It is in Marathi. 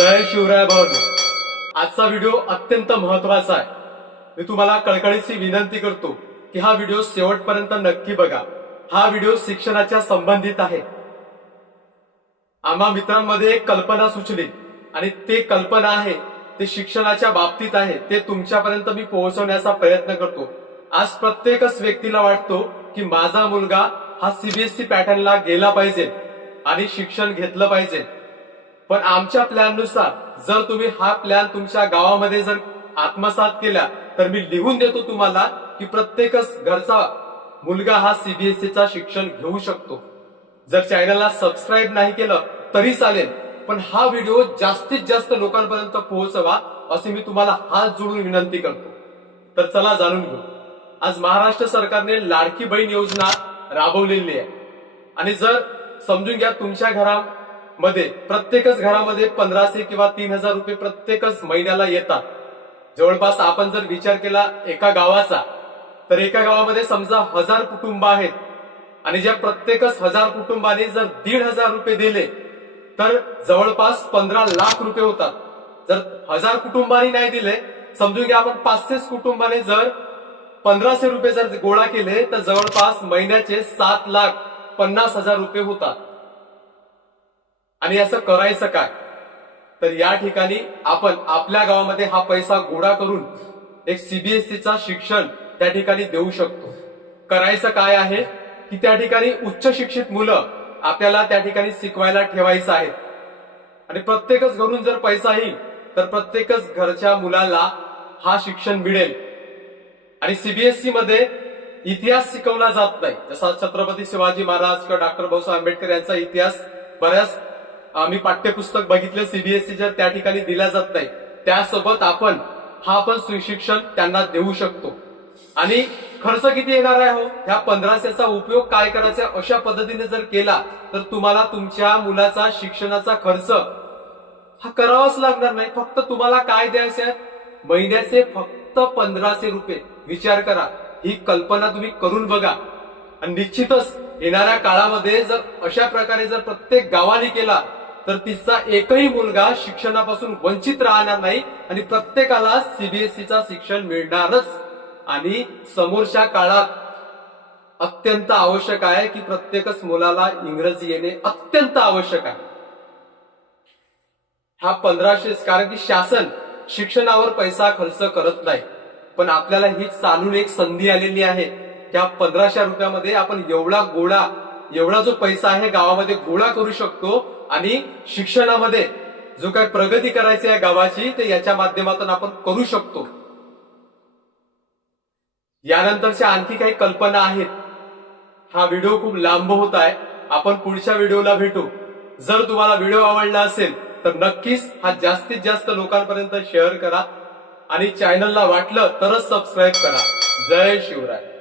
जय शिवराय भाऊ आजचा व्हिडिओ अत्यंत महत्त्वाचा आहे. मी तुम्हाला कळकळीची विनंती करतो की हा व्हिडिओ शेवटपर्यंत नक्की बघा. हा व्हिडिओ शिक्षणाच्या संबंधित आहे. आम्हा मित्रांमध्ये एक कल्पना सुचली आणि ते कल्पना आहे ते शिक्षणाच्या बाबतीत आहे ते तुमच्यापर्यंत मी पोहोचवण्याचा प्रयत्न करतो. आज प्रत्येकच व्यक्तीला वाटतो की माझा मुलगा हा सीबीएसई पॅटर्नला गेला पाहिजे आणि शिक्षण घेतलं पाहिजे. पण आमच्या प्लॅननुसार जर तुम्ही हा प्लॅन तुमच्या गावामध्ये जर आत्मसात केला तर मी लिहून देतो तुम्हाला की प्रत्येकच घरचा मुलगा हा सीबीएसईचा शिक्षण घेऊ शकतो. जर चॅनलला सबस्क्राईब नाही केलं तरी चालेल पण हा व्हिडिओ जास्तीत जास्त लोकांपर्यंत पोहोचवा असे मी तुम्हाला हात जोडून विनंती करतो. तर चला जाणून घेऊ. आज महाराष्ट्र सरकारने लाडकी बहीण योजना राबवलेली आहे. आणि जर समजून घ्या तुमच्या मध्ये प्रत्येकच घरामध्ये पंधराशे किंवा तीन हजार रुपये प्रत्येकच महिन्याला येतात. जवळपास आपण जर विचार केला एका गावाचा तर एका गावामध्ये समजा हजार कुटुंब आहेत आणि ज्या प्रत्येकच हजार कुटुंबाने जर दीड हजार रुपये दिले तर जवळपास पंधरा लाख रुपये होतात. जर हजार कुटुंबांनी नाही दिले समजून घ्या आपण पाचशेच कुटुंबाने जर पंधराशे रुपये जर गोळा केले तर जवळपास महिन्याचे सात लाख पन्नास हजार रुपये होतात. आणि असं करायचं काय? तर या ठिकाणी आपण आपल्या गावामध्ये हा पैसा गोळा करून एक सीबीएसईचा शिक्षण त्या ठिकाणी देऊ शकतो. करायचं काय आहे? की त्या ठिकाणी उच्च शिक्षित मुलं आपल्याला त्या ठिकाणी शिकवायला ठेवायचं आहे. आणि प्रत्येकच घरून जर पैसा येईल तर प्रत्येकच घरच्या मुलाला हा शिक्षण मिळेल. आणि सीबीएसई मध्ये इतिहास शिकवला जात नाही. जसा छत्रपती शिवाजी महाराज किंवा डॉक्टर बाबासाहेब आंबेडकर यांचा इतिहास बऱ्याच आम्ही पाठ्यपुस्तक बघितलं सीबीएसई जर त्या ठिकाणी दिला जात नाही त्यासोबत आपण हा पण सुशिक्षण त्यांना देऊ शकतो. आणि खर्च किती येणार आहे हो? ह्या पंधराशेचा उपयोग काय करायचा? अशा पद्धतीने जर केला तर तुम्हाला तुमच्या मुलाचा शिक्षणाचा खर्च हा करावाच लागणार नाही. फक्त तुम्हाला काय द्यायचे आहे? महिन्याचे फक्त पंधराशे रुपये. विचार करा. ही कल्पना तुम्ही करून बघा. आणि निश्चितच येणाऱ्या काळामध्ये जर अशा प्रकारे जर प्रत्येक गावाने केला तर तिचा एकही मुलगा शिक्षणापासून वंचित राहणार नाही आणि प्रत्येकाला सीबीएसईचा शिक्षण मिळणारच. आणि समोरच्या काळात अत्यंत आवश्यक आहे की प्रत्येकच मुलाला इंग्रजी येणे अत्यंत आवश्यक आहे. हा पंधराशे कारण की शासन शिक्षणावर पैसा खर्च करत नाही. पण आपल्याला ही चालून एक संधी आलेली आहे. त्या पंधराशे रुपयामध्ये आपण एवढा गोळा एवढा जो पैसा आहे गावामध्ये गोळा करू शकतो आणि शिक्षणामध्ये जो काय प्रगती करायची आहे गावाची ते याच्या माध्यमातून आपण करू शकतो. यानंतरच्या आणखी काही कल्पना आहेत. हा व्हिडिओ खूप लांब होत आहे. आपण पुढच्या व्हिडिओला भेटू. जर तुम्हाला व्हिडिओ आवडला असेल तर नक्कीच हा जास्तीत जास्त लोकांपर्यंत शेअर करा आणि चॅनलला वाटलं तरच सबस्क्राईब करा. जय शिवराय.